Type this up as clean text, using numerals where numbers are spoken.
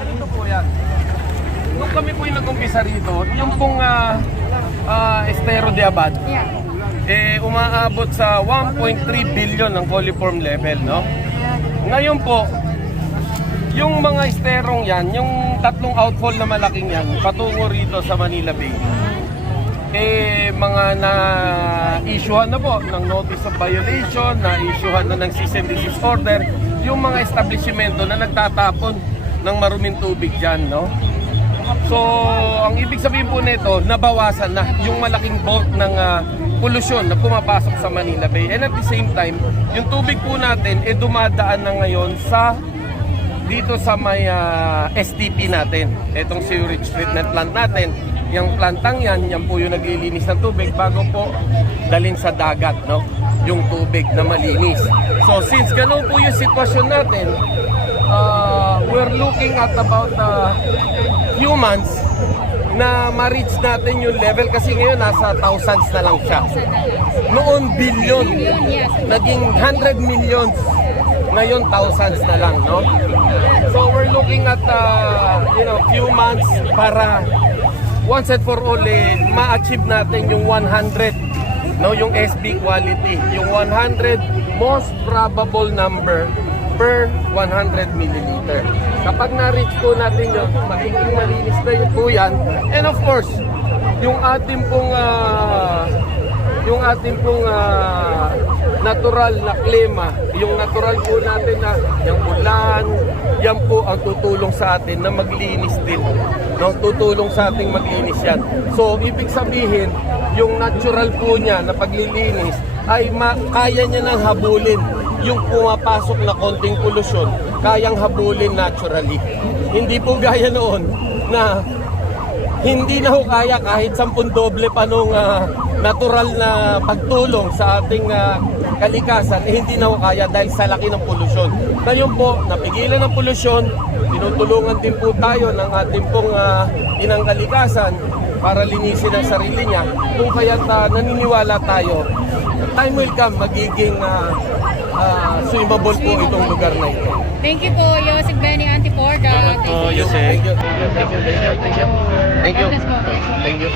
Ganito po yan. Nung kami po yung nag-umpisa rito, yung pong Estero de Abad, umaabot sa 1.3 billion ng coliform level, no? Ngayon po, yung mga esterong yan, yung tatlong outfall na malaking yan, patungo rito sa Manila Bay, mga na-issuehan na po ng notice of violation, na-issuehan na ng cease and desist order, yung mga establishmento na nagtatapon ng maruming tubig dyan, no? So, ang ibig sabihin po nito, nabawasan na yung malaking bulk ng polusyon na pumapasok sa Manila Bay. And at the same time, yung tubig po natin, dumadaan na ngayon sa dito sa may STP natin, itong sewage treatment plant natin. Yung plantang yan po yung naglilinis ng tubig bago po dalhin sa dagat, no? Yung tubig na malinis. So since ganun po yung sitwasyon natin, we're looking at about few months na ma-reach natin yung level kasi ngayon nasa thousands na lang siya. Noon billion, naging 100 millions, ngayon thousands na lang, no? So we're looking at few months para once and for all ma-achieve natin yung 100, no, yung SB quality, yung 100 most probable number per 100 milliliter. Kapag na-reach po natin yun, magiging malinis na yun po yan. And of course, yung ating pong natural na klima, yung natural po natin na yung ulan, yan po ang tutulong sa atin na maglinis din. No? Tutulong sa ating maglinis yan. So, ibig sabihin, yung natural po niya na paglilinis ay kaya niya nang habulin yung pumapasok na konting polusyon, kayang habulin naturally. Hindi po gaya noon na hindi na ho kaya kahit 10 doble pa nung natural na pagtulong sa ating kalikasan, hindi na ho kaya dahil sa laki ng polusyon. Ngayon po, napigilan ng polusyon, tinutulungan din po tayo ng ating pong inang kalikasan para linisin ang sarili niya. Kung kaya't naniniwala tayo, time will come, magiging swimmable po itong lugar na ito. Thank you po, Yosek Benny Antiporda. Salamat po, Yosek. Thank you. Thank you. Thank you.